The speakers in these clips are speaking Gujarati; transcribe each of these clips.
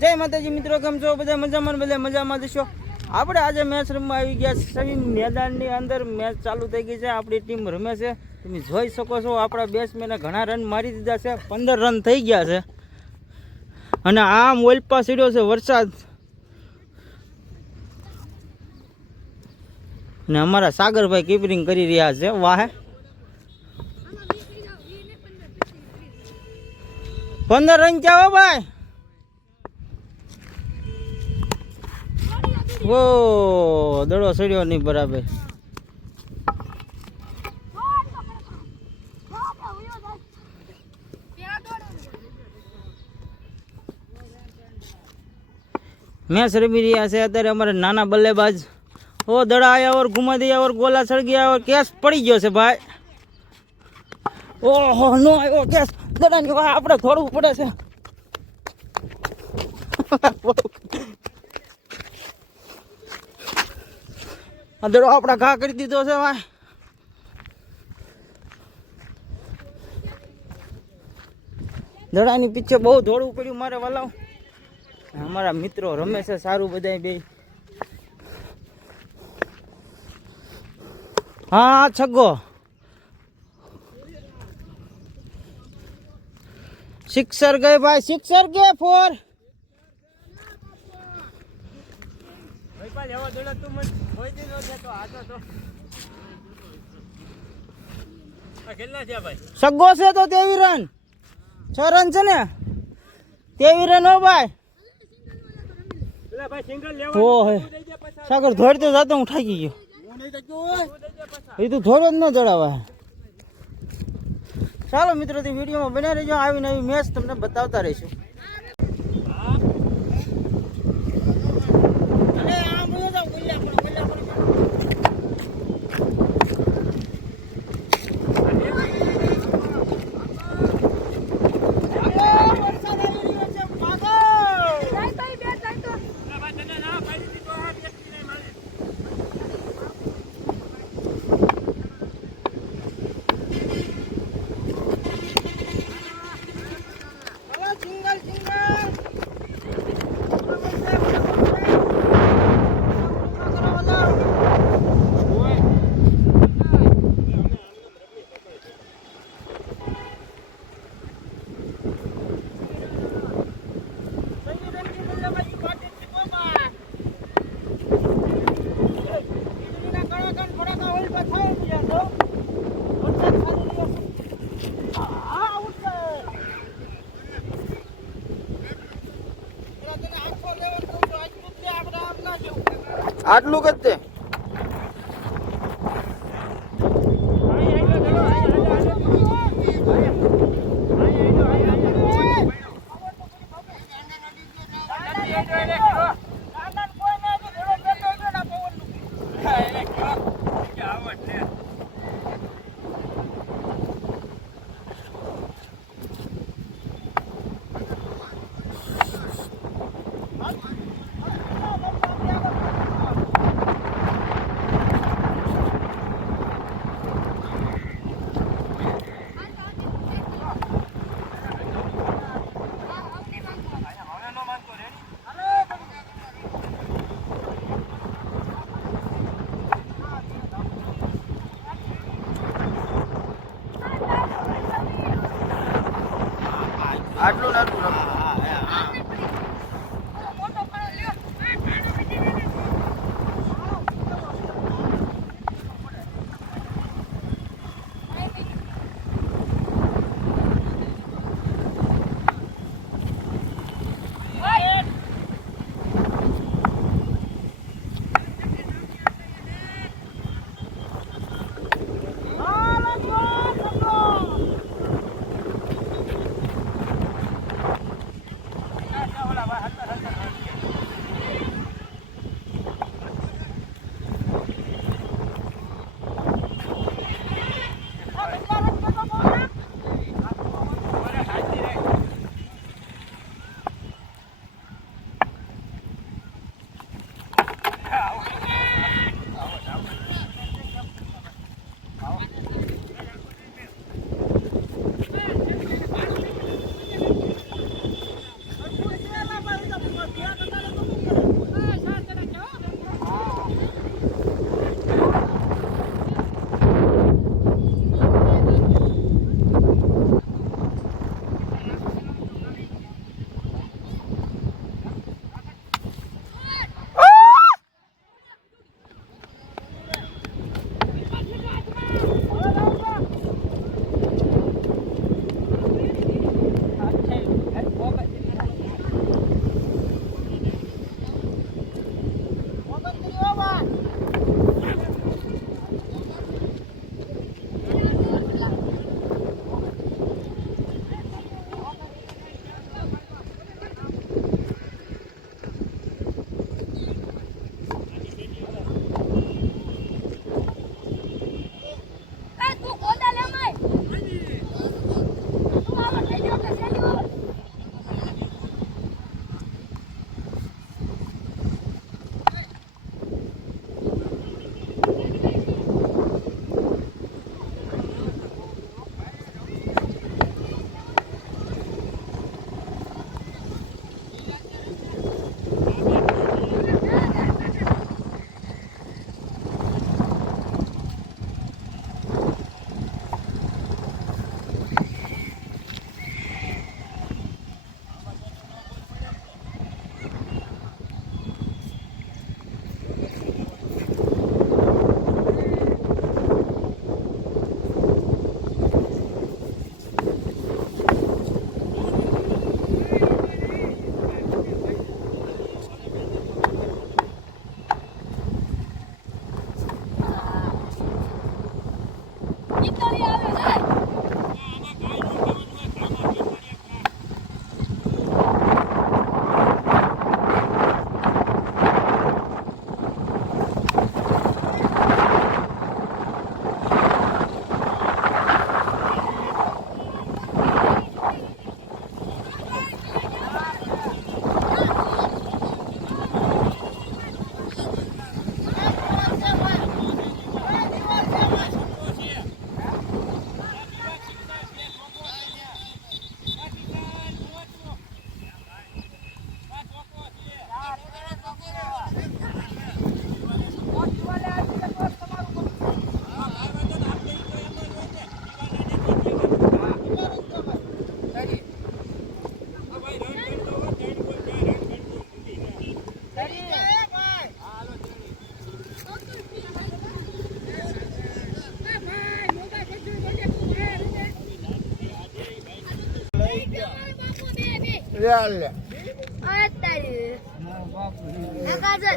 જય માતાજી મિત્રો, કેમ છો બધા? મજામાં જશો. આપણે આજે મેચ રમવા આવી ગયા છે. મેદાનની અંદર મેચ ચાલુ થઈ ગઈ છે. આપણી ટીમ રમે છે. તમે જોઈ શકો છો આપણા બેટ્સમેને ઘણા રન મારી દીધા છે. 15 રન થઈ ગયા છે. અને આમ ઓલપા સીડ્યો છે વરસાદ. અને અમારા સાગરભાઈ કીપરિંગ કરી રહ્યા છે. વાહે 15 રન ક્યાં હો ભાઈ? ઓ દડો સડ્યો નહીં બરાબર. મેચ રમી રહ્યા છે અત્યારે અમારે નાના બલ્લેબાજ. ઓ દડા આયા ઓર ઘુમા દિયા ઓર ગોલા સડ ગયા ઓર કેસ પડી ગયો છે ભાઈ. ઓહો નો આવ્યો કેસ. દડાની વાહ આપણે થોડવું પડે છે. દડો આપણા ઘા કરી દીધો છે ભાઈ. દડાની પીછે બહુ દોડવું પડ્યું મારે વાલાવ. અમારા મિત્રો રમે છે સારું બધા બે. હા છગ્ગો. સિક્સર ગઈ ભાઈ, સિક્સર કે ફોર. સગ્ગો છે તો 23 રન. 6 રન છે ને 23 રન હો ભાઈ. સાગર ધોડતો જતો હું થાકી ગયો. એ તો થોડો જ ન દડાવાય. ચાલો મિત્રો, તે વિડીયોમાં બન્યા રહેજો. આવી નવી મેચ તમને બતાવતા રહીશું. આટલું જ તે.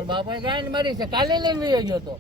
બાપા ગાય મારી છે કાલે લઈને ગયો તો.